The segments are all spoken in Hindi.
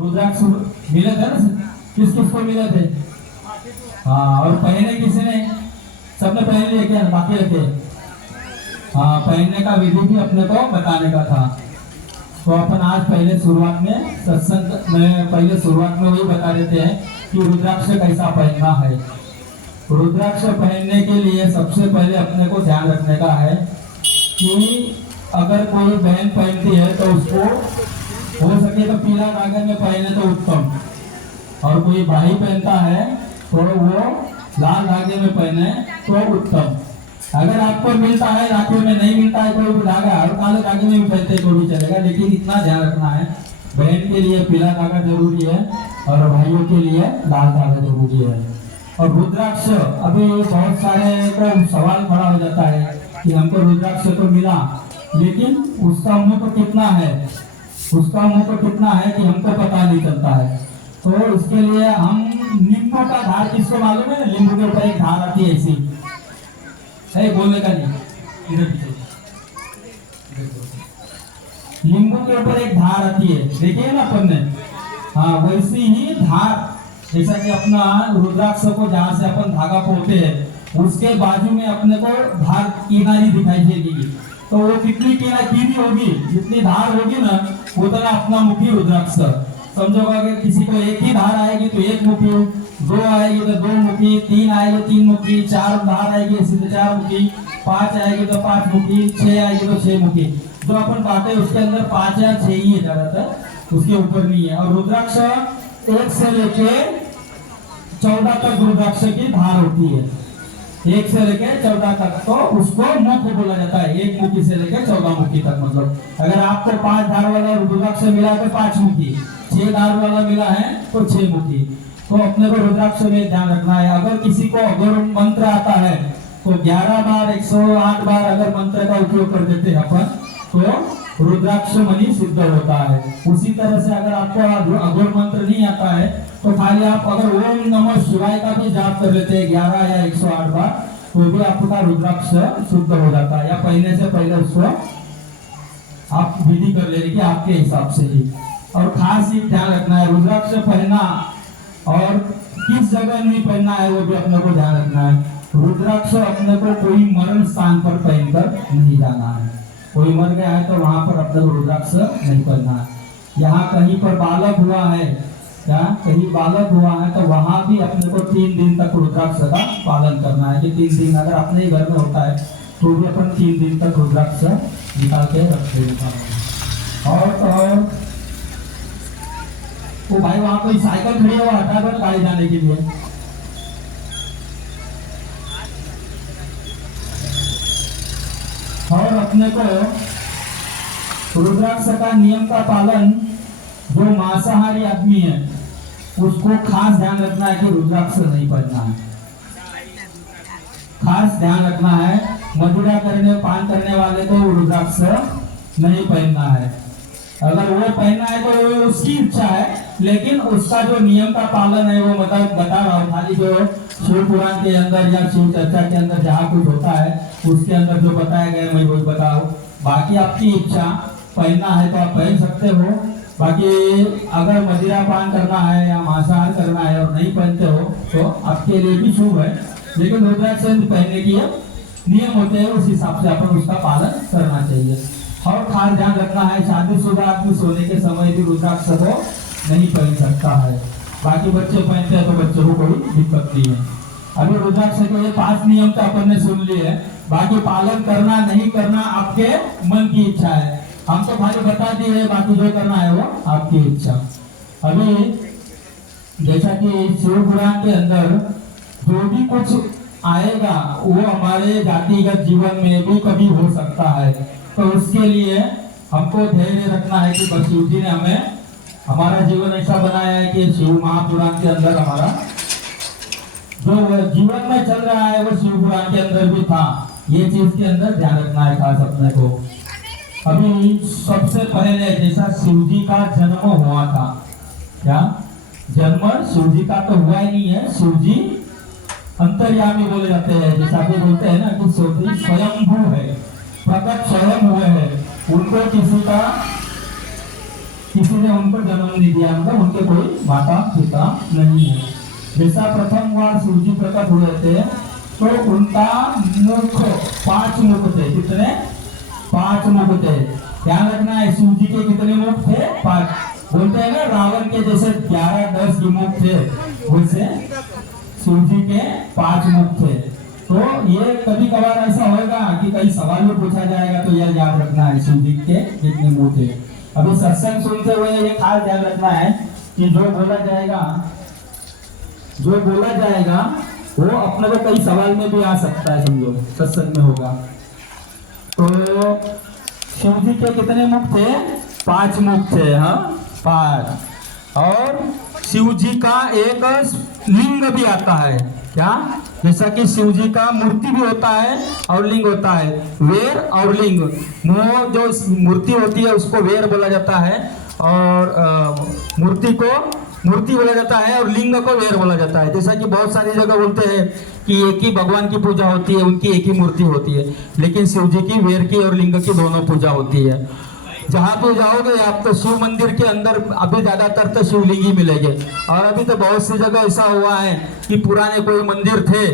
रुद्राक्ष मिले थे ना, किस किस को मिले थे? हाँ, और पहने किसने? सबने पहन लिए क्या, बाकी रखे? हाँ, पहनने का विधि भी अपने को बताने का था। तो अपन आज पहले शुरुआत में सत्संग में वही बता देते हैं कि रुद्राक्ष कैसा पहनना है। रुद्राक्ष पहनने के लिए सबसे पहले अपने को ध्यान रखने का है कि अगर कोई बहन पहनती है तो उसको हो सके तो पीला धागे में पहने तो उत्तम, और कोई भाई पहनता है तो वो लाल धागे में पहने तो उत्तम। अगर आपको मिलता है राखी में, नहीं मिलता है कोई भी धागा, और काले धागे में भी पहनते तो भी चलेगा, लेकिन इतना ध्यान रखना है बहन के लिए पीला धागा जरूरी है और भाइयों के लिए लाल धागा जरूरी है। और रुद्राक्ष, अभी बहुत सारे को सवाल खड़ा हो जाता है कि हमको रुद्राक्ष तो मिला, लेकिन उसका मुख कितना है, कि हमको पता नहीं चलता है। तो इसके लिए हम नींबू का धार, किसको मालूम है ना, नींबू के ऊपर एक धार आती है ऐसी है, बोलने का नहीं, इधर नींबू के ऊपर एक धार आती है, देखिए ना अपन ने। हाँ, वैसी ही धार, जैसा कि अपना रुद्राक्ष को जहाँ से अपन धागा पोते हैं उसके बाजू में अपने को धार किनारी दिखाई देगी। तो वो कितनी कीनी होगी, जितनी धार होगी ना उतना अपना मुखी रुद्राक्ष। समझोगा कि किसी को एक ही धार आएगी तो एक मुखी, दो आएगी तो दो मुखी, तीन आएगी तीन मुखी, चार धार आएगी ऐसी तो चार मुखी, पांच आएगी तो पांच मुखी, छह आएगी तो छह मुखी। जो अपन बातें उसके अंदर पांच या छह ही है ज्यादातर, उसके ऊपर नहीं है। और रुद्राक्ष 1 से लेके 14 तक रुद्राक्ष की धार होती है, 1 से लेके 14 तक, तो उसको मुख बोला जाता है। 1 मुखी से लेके 14 मुखी तक, मतलब अगर आपको 5 धार वाला रुद्राक्ष मिला तो 5 मुखी, 6 धार वाला मिला है तो 6 मुखी। तो अपने को रुद्राक्ष में ध्यान रखना है। अगर किसी को अगर मंत्र आता है तो 11 बार 108 बार अगर मंत्र का उपयोग कर देते हैं अपन तो रुद्राक्ष मणि सिद्ध होता है। उसी तरह से अगर आपको अघोर मंत्र नहीं आता है तो खाली आप अगर ओम नमः शिवाय का भी जाप कर लेते हैं 11 या 108 बार, तो भी आपका रुद्राक्ष शुद्ध हो जाता है। या पहनने से पहले उसको आप विधि कर लेंगे कि आपके हिसाब से ही। और खास ही ध्यान रखना है रुद्राक्ष पहनना और किस जगह नहीं पहनना है वो भी अपने को ध्यान रखना है। रुद्राक्ष अपने को कोई मरण स्थान पर पहनकर नहीं जाना है। कोई मर गया है तो वहां पर अपने को रुद्राक्ष नहीं पहनना है। यहाँ कहीं पर बालक हुआ है, क्या कहीं बालक हुआ है तो वहां भी अपने को 3 दिन तक रुद्राक्ष का पालन करना है। कि 3 दिन अगर अपने ही घर में होता है तो भी अपन 3 दिन तक रुद्राक्ष निकाल के रखते हैं। और वो भाई वहां कोई साइकिल खड़ी है वो हटा दो गाड़ी जाने के लिए। और अपने को रुद्राक्ष का नियम का पालन, जो मांसाहारी आदमी है उसको खास ध्यान रखना है कि रुद्राक्ष नहीं पहनना है। खास ध्यान रखना है, मदिरा करने पान करने वाले को रुद्राक्ष नहीं पहनना है। अगर वो पहनना है तो वो उसकी इच्छा है, लेकिन उसका जो नियम का पालन है वो मतलब बता रहा हूँ। खाली जो शिव पुराण के अंदर या शिव चर्चा के अंदर जहाँ कुछ होता है उसके अंदर जो बताया गया मैं वही बताऊँ। बाकी आपकी इच्छा, पहनना है तो आप पहन सकते हो। बाकी अगर मदिरा पान करना है या मांसाहार करना है और नहीं पहनते हो तो आपके लिए भी शुभ है, लेकिन रुद्राक्ष पहनने की नियम होते हैं, उस हिसाब से अपन उसका पालन करना चाहिए। और खास ध्यान रखना है, शादीशुदा आदमी सोने के समय भी रुद्राक्ष को नहीं पहन सकता है। बाकी बच्चे पहनते हैं तो बच्चों को कोई दिक्कत नहीं है। अभी रुद्राक्ष के ये 5 नियम तो अपन ने सुन लिए है, बाकी पालन करना नहीं करना आपके मन की इच्छा है। हम तो खाली बता दिए है, बाकी जो करना है वो आपकी इच्छा। अभी जैसा कि शिव पुराण के अंदर जो भी कुछ आएगा वो हमारे जातिगत जीवन में भी कभी हो सकता है, तो उसके लिए हमको धैर्य रखना है कि बस शिव जी ने हमें हमारा जीवन ऐसा बनाया है कि शिव महापुराण के अंदर हमारा जो जीवन में चल रहा है वो शिव पुराण के अंदर भी था। ये चीज के अंदर ध्यान रखना है खास अपने को। अभी सबसे पहले जैसा शिव जी का जन्म हुआ था, क्या जन्म शिव जी का तो हुआ ही नहीं है। शिव जी अंतर्यामी बोले जाते हैं, जैसा कि बोलते हैं ना कि शिव जी स्वयंभू है, प्रकट स्वयं हुए हैं। उनको किसी का किसी ने उनको जन्म नहीं दिया, मतलब उनके कोई माता पिता नहीं है। जैसा प्रथम बार शिव जी प्रकट हुए थे तो उनका मुख 5 मुख थे। कितने? 5 मुख थे। ध्यान रखना है, शिव जी के कितने मुख थे? 5। बोलते हैं ना रावण के जैसे 11-10 मुख थे, वैसे शिव जी के 5 मुख थे। तो ये कभी कभार ऐसा होगा कि कई सवाल में पूछा जाएगा, तो यह याद रखना है शिव जी के कितने मुंह थे। अभी सत्संग सुनते हुए ये खास ध्यान रखना है कि जो बोला जाएगा वो अपने को कई सवाल में भी आ सकता है, समझो सत्संग में होगा। तो शिव जी के कितने मुख थे? 5 मुख थे। हाँ, 5। और शिव जी का एक लिंग भी आता है। क्या? जैसा कि शिव जी का मूर्ति भी होता है और लिंग होता है। वेर और लिंग, वो जो मूर्ति होती है उसको वेर बोला जाता है, और मूर्ति को मूर्ति बोला जाता है, और लिंग को वेर बोला जाता है। जैसा कि बहुत सारी जगह बोलते हैं कि एक ही भगवान की पूजा होती है, उनकी एक ही मूर्ति होती है, लेकिन शिव जी की वेर की और लिंग की दोनों पूजा होती है। जहाँ पे जाओगे आप तो शिव मंदिर के अंदर अभी ज्यादातर तो शिवलिंग ही मिलेंगे। और अभी तो बहुत सी जगह ऐसा हुआ है कि पुराने कोई मंदिर थे,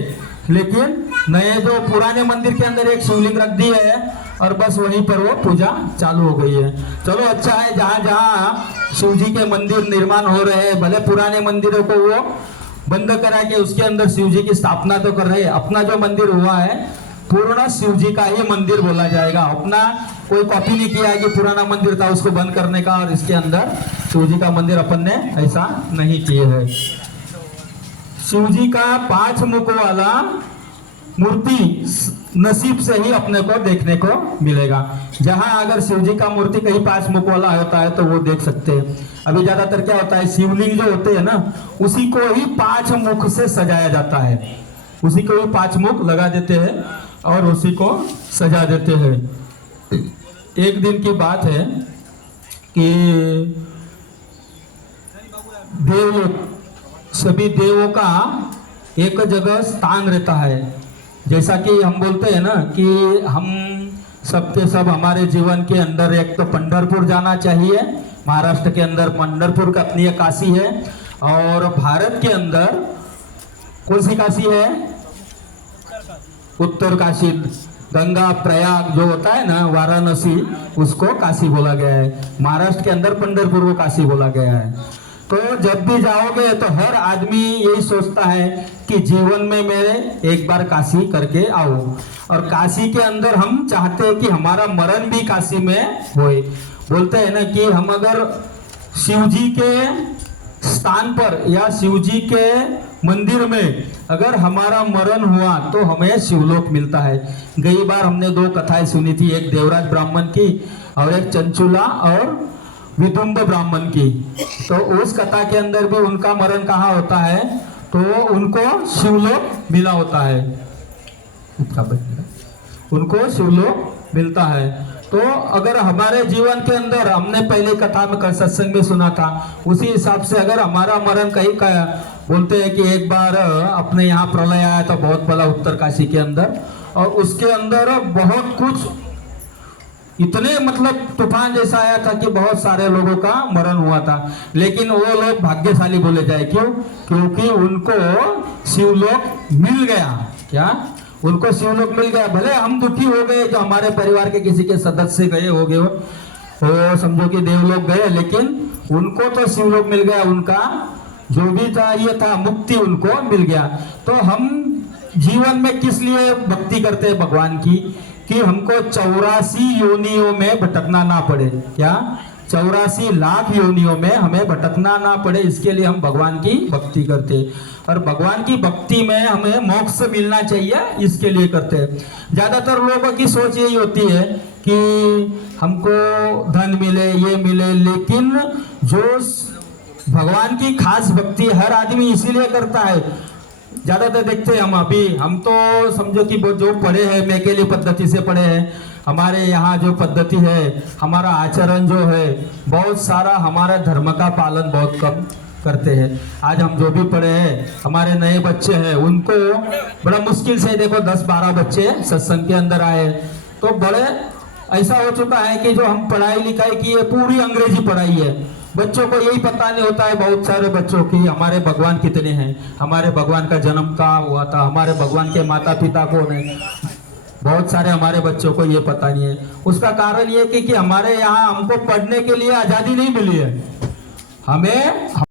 लेकिन नए जो पुराने मंदिर के अंदर एक शिवलिंग रख दी है और बस वहीं पर वो पूजा चालू हो गई है। चलो अच्छा है, जहाँ जहाँ शिव जी के मंदिर निर्माण हो रहे हैं, भले पुराने मंदिरों को वो बंद करा के उसके अंदर शिव जी की स्थापना तो कर रहे हैं। अपना जो मंदिर हुआ है पूर्ण शिव जी का ही मंदिर बोला जाएगा। अपना कोई कॉपी नहीं किया है कि पुराना मंदिर था उसको बंद करने का और इसके अंदर शिव जी का मंदिर अपन ने ऐसा नहीं किए है। शिव जी का 5 मुख वाला मूर्ति नसीब से ही अपने को देखने को मिलेगा। जहां अगर शिव जी का मूर्ति कहीं 5 मुख वाला होता है तो वो देख सकते हैं। अभी ज्यादातर क्या होता है, शिवलिंग जो होते हैं ना, उसी को ही 5 मुख से सजाया जाता है। उसी को ही 5 मुख लगा देते हैं और उसी को सजा देते हैं। एक दिन की बात है कि देवलोक, सभी देवों का एक जगह स्थान रहता है। जैसा कि हम बोलते हैं ना कि हम सबके सब हमारे जीवन के अंदर एक तो पंढरपुर जाना चाहिए। महाराष्ट्र के अंदर पंढरपुर का अपनी एक काशी है, और भारत के अंदर कौन सी काशी है? उत्तर काशी। गंगा प्रयाग जो होता है ना, वाराणसी, उसको काशी बोला गया है। महाराष्ट्र के अंदर पंढरपुर को काशी बोला गया है। तो जब भी जाओगे तो हर आदमी यही सोचता है कि जीवन में मैं एक बार काशी करके आऊं, और काशी के अंदर हम चाहते हैं कि हमारा मरण भी काशी में होए। बोलते हैं ना कि हम अगर शिव जी के स्थान पर या शिव जी के मंदिर में अगर हमारा मरण हुआ तो हमें शिवलोक मिलता है। कई बार हमने 2 कथाएं सुनी थी, एक देवराज ब्राह्मण की और एक चंचुला और विदुम्ब ब्राह्मण की। तो उस कथा के अंदर भी उनका मरण कहाँ होता है, तो उनको शिवलोक मिला होता है, उनको शिवलोक मिलता है। तो अगर हमारे जीवन के अंदर, हमने पहले कथा में सत्संग में सुना था, उसी हिसाब से अगर हमारा मरण कहीं का, बोलते हैं कि एक बार अपने यहाँ प्रलय आया था बहुत बड़ा उत्तर काशी के अंदर, और उसके अंदर बहुत कुछ इतने मतलब तूफान जैसा आया था कि बहुत सारे लोगों का मरण हुआ था। लेकिन वो लोग भाग्यशाली बोले जाए, क्यों? क्योंकि उनको शिवलोक मिल गया। क्या? उनको शिवलोक मिल गया। भले हम दुखी हो गए जो हमारे परिवार के किसी के सदस्य गए हो गए, वो समझो कि देवलोक गए, लेकिन उनको तो शिवलोक मिल गया। उनका जो भी चाहिए था मुक्ति उनको मिल गया। तो हम जीवन में किस लिए भक्ति करते हैं भगवान की, कि हमको 84 योनियों में भटकना ना पड़े। क्या? 84 लाख योनियों में हमें भटकना ना पड़े, इसके लिए हम भगवान की भक्ति करते हैं। और भगवान की भक्ति में हमें मोक्ष मिलना चाहिए, इसके लिए करते हैं। ज्यादातर लोगों की सोच यही होती है कि हमको धन मिले, ये मिले, लेकिन जो भगवान की खास भक्ति हर आदमी इसीलिए करता है। ज्यादातर देखते हैं हम तो समझो कि जो पढ़े हैं, मैकेली पद्धति से पढ़े हैं। हमारे यहाँ जो पद्धति है, हमारा आचरण जो है, बहुत सारा हमारा धर्म का पालन बहुत कम करते हैं। आज हम जो भी पढ़े हैं, हमारे नए बच्चे हैं, उनको बड़ा मुश्किल से देखो 10-12 बच्चे सत्संग के अंदर आए, तो बड़े ऐसा हो चुका है कि जो हम पढ़ाई लिखाई की है पूरी अंग्रेजी पढ़ाई है, बच्चों को यही पता नहीं होता है, बहुत सारे बच्चों की हमारे भगवान कितने हैं, हमारे भगवान का जन्म कहाँ हुआ था, हमारे भगवान के माता पिता कौन है, बहुत सारे हमारे बच्चों को ये पता नहीं है। उसका कारण ये कि हमारे यहाँ हमको पढ़ने के लिए आजादी नहीं मिली है। हमें